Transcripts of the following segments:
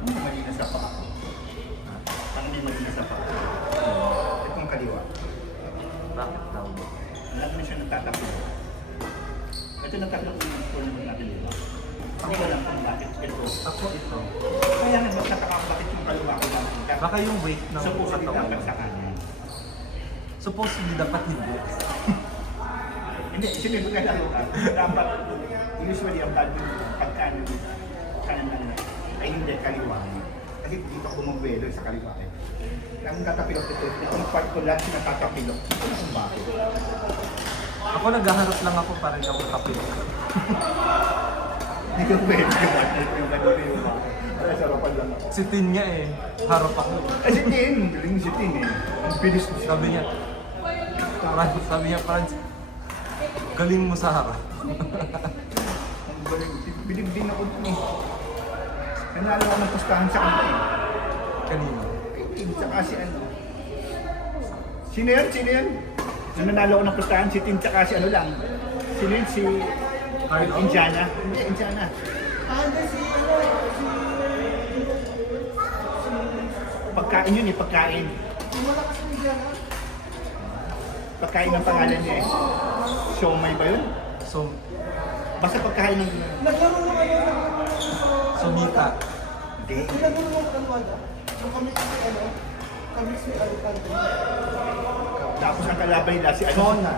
Ang mali na sa paa. Ang may mali na sa paa. Itong kaliwa. Bakit daw? Lagi na siya nagtatakbo. Ito nagtatakbo yung tournament natin dito. Hindi ko alam kung bakit ito. Ako ito. Kaya nga magtataka ko bakit yung kaliwa ko lang. Baka yung weight ng Supposedly katawan. dapat sa kanya. Supposedly dapat hindi. Hindi, sinabi ka lang dapat usually ang bad pagkanan kanan ay hindi kaliwa. Kasi dito ako bumagwelo sa kaliwa eh. Ang tatapilok ito, itong part ko lang sinatapilok. Ito na kung bakit. Ako naghaharap lang ako para hindi ako kapilok. Hindi ko pwede yung ganito yung mga. Kaya sarapan lang ako. Si Tin niya eh. Harap ako. Eh si Tin, galing si Tin eh. Ang bilis ko siya. Sabi niya, Franz, galing mo sa harap. Ang galing. Bilig din ako dun eh. Nanalo ako ng pustahan sa kanya eh. Kanina. Tin, tsaka si ano. Sino yan? Sino yan? Nung nanalo ako ng pustahan, si Tin tsaka si ano lang. Sino yun? Si Carlo? Indiana. Hindi, Indiana. Pagkain yun eh, pagkain. Pagkain ng pangalan niya eh. Siomay ba yun? So, Basta pagkain ng... Naglaro ng ano, sumita. Hindi. naglaro ng Alwada. Yung kami si ano, kami si Alcantara. Tapos ang kalaban nila si ano? Zona.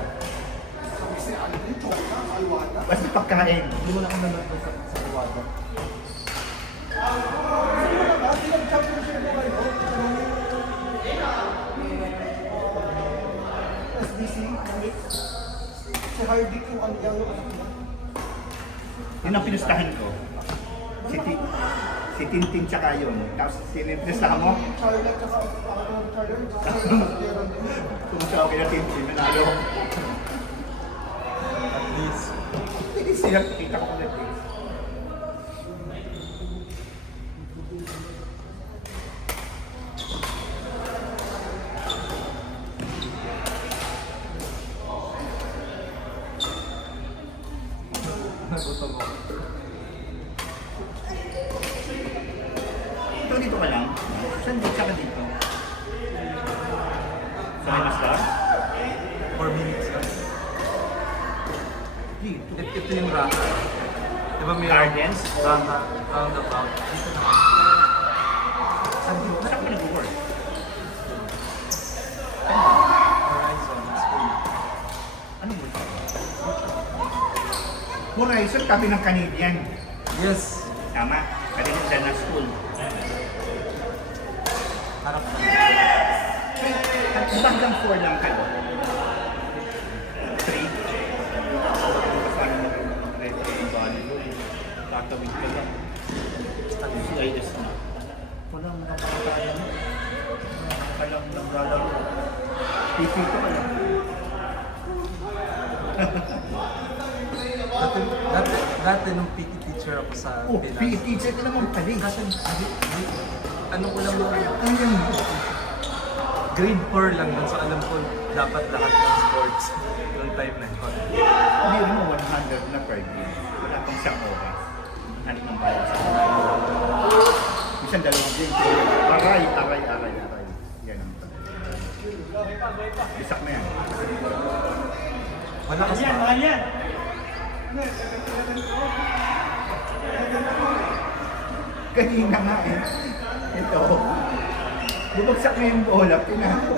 Kami si Alwada. Basta pagkain. Hindi mo na ako nanonood sa Iwada. Kasi nag-championship mo kayo. SDC, si Hardick yung ang yung Yun ang pinustahan ko. Si Tintin tsaka yun. Tapos pinustahan mo? Charlotte tsaka ako Charlotte. Pumunta ako kina Tintin, nanalo. At least. Hindi siya, kita ko ulit eh. Nagutom ako. Ito dito ka lang. Saan dito ka dito? Sa may maslar? 4 minutes lang. Dito. Ito yung raka. Diba may Gardens? raka roundabout? Dito na. Saan dito? Saan ka nag-work? Horizon School. Ano mo? Horizon, tabi ng Canadian. Yes. Tama. Canadian na school. Harap na. At hanggang 4 lang kayo. 3. Paano mag-retro yung volleyball? Tatawid ka lang. CIS na. Walang nakakatayan. Walang naglalaro. PC ko alam. Dati nung PT teacher ako sa Oh, Pinas. PE teacher ka naman pala. Ano ko lang yung Ano yan? grade 4 lang dun. So alam ko dapat lahat ng sports noong time na yun. Hindi rin mo 100 na per game. Wala pang siyang oras. Hanip ng bayad sa akin. Isang dalawang game. Aray. Yan ang ito. Isak na yan. Wala kasi. yan! Kanina nga eh. Ito. Bumagsak na yung bola. Pati na ako.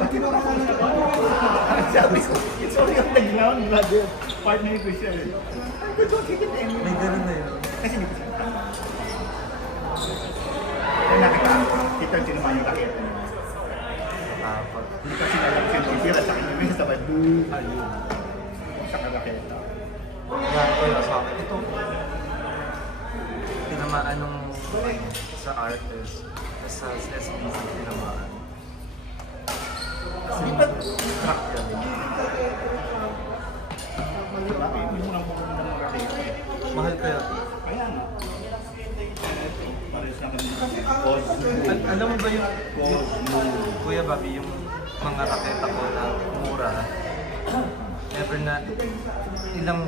Sabi ko, it's only on the ground, brother. Partner ko siya eh. I don't think it anymore. May ganun na yun. Kasi hindi ko siya tama. Kaya nakita ko, kita yung sinuman yung raketa niya. Tapos. Hindi kasi nalang siya titira sa kanya. May sabay, boom! Ayun. Sa raketa. Yan ko yung sa akin. Ito. Tinamaan nung sa artist. Sa SBC tinamaan. Kasi Di ba? track yan. Diba? Hindi mo lang muna ng raketa. Mahal kaya. Kaya nga. Pares na kami. Cosmo. Alam mo ba yung Cosmo. Kuya Bobby, yung mga raketa ko na mura, never na ilang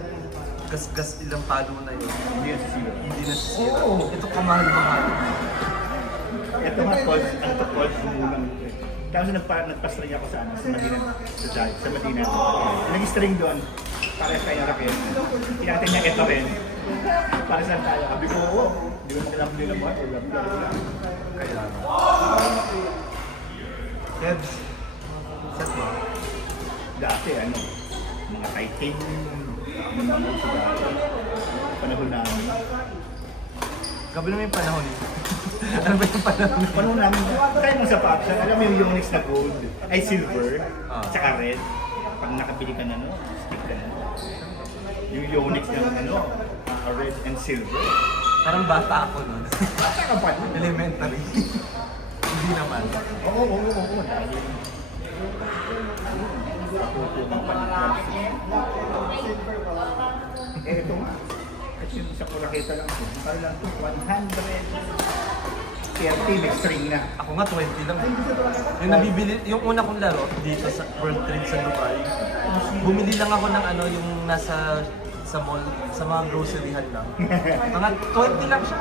ilang palo na yun. Hindi yan sisira. Hindi nasisira. Oo. Ito kamahal-mahal. tukod, sumulang. Tapos nagpa-string ako sa Madina, sa Madina. Nag-string doon, para tayo raket. Tinatin niya ito rin. Para saan tayo? Sabi ko, oo. Hindi mo makilam nila mo. Kaya. Kebs, set mo. Dati, mga titanium, panahon namin. Gabi naman yung panahon. Ano ba yung panahon? Panahon namin, kaya mo sa Popsan, alam mo yung Yonex na gold, ay silver, tsaka red. Pag nakabili ka na, stick ka na. Yung Yonex na red and silver. Parang bata ako nun. Basta ka pa nun. Elementary. Hindi naman. Oo. Dahil ito nga. Kasi sa Kuraketa lang ito. Para lang ito, 130 may string na. Ako nga 20 lang. Yung nabibili, yung una kong laro dito sa World Trade sa Dubai, bumili lang ako ng yung nasa sa mall, sa mga groceryhan lang. Mga 20 lang siya.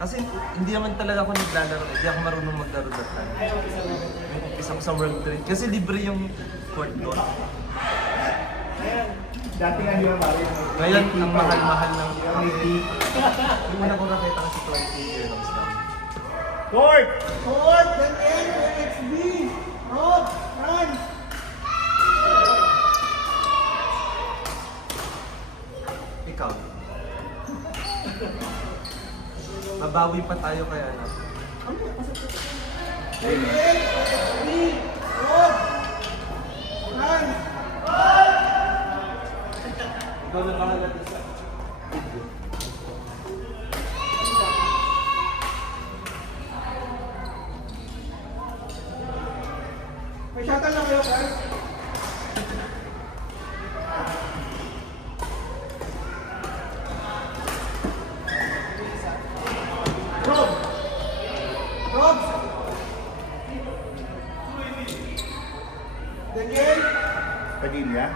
Kasi hindi naman talaga ako naglalaro. Hindi ako marunong maglaro that time. Yung umpisa ko sa World Trade. Kasi libre yung court doon. Dati nga yung Mario. Ngayon, ang mahal-mahal ng yung una kong raketa kasi 20 dirhams lang. Court! Court, then N, XB. Rob, run. Ikaw. Babawi pa tayo kaya na. Then N, XB. Rob, run. Ikaw na bahala dito sa video. May shuttle na kayo, guys. Rob! Rob! Daniel! Padilla.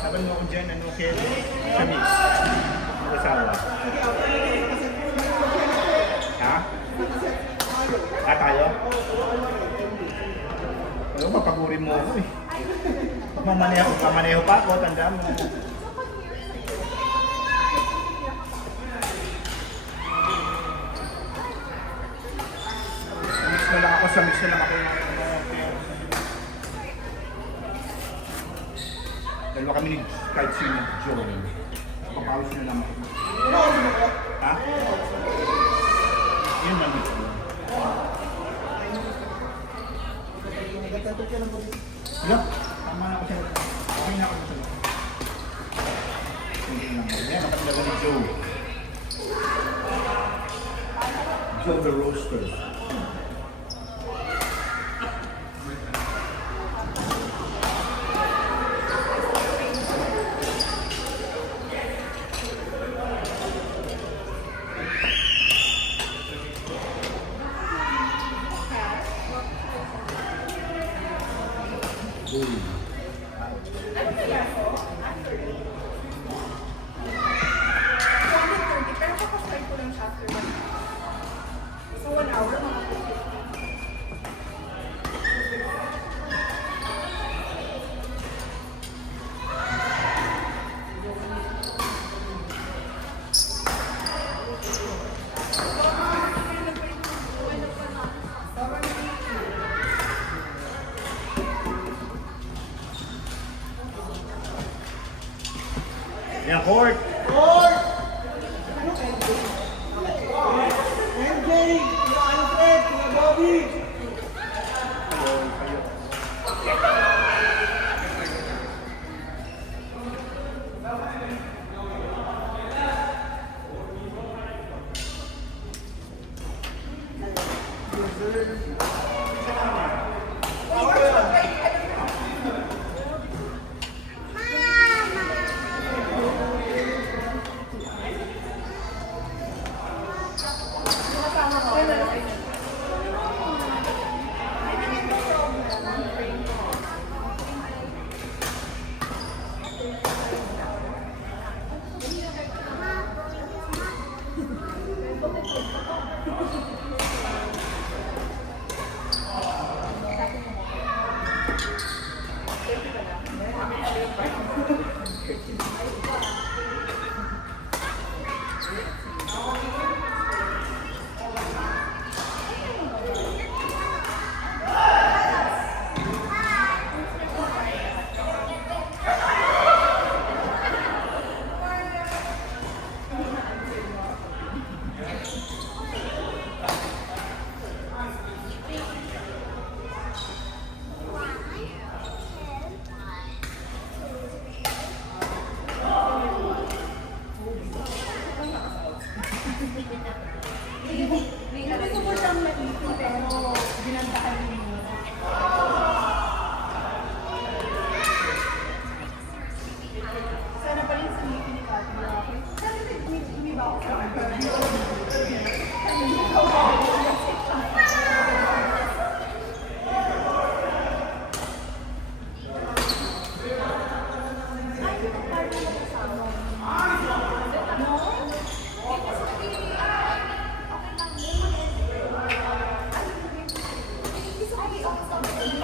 Saban mo ko dyan, kaya sa mix. Ang asawa. Ha? Tayo? Ano, papagurin mo ako eh. Pagmamaneho pa ako, tanda mo. Sa mix na lang ako. Dalawa kami ni kahit sino Joe. Papawis na lang ako. Ha? Yun lang ito. Wala, tama na ako siya. Okay na ako siya. Hindi lang. Yan, nakapalaga ni Joe. Joe the Roaster. Yan, court! Court! MJ! Kuya Alfred! Kuya Bobby! Ano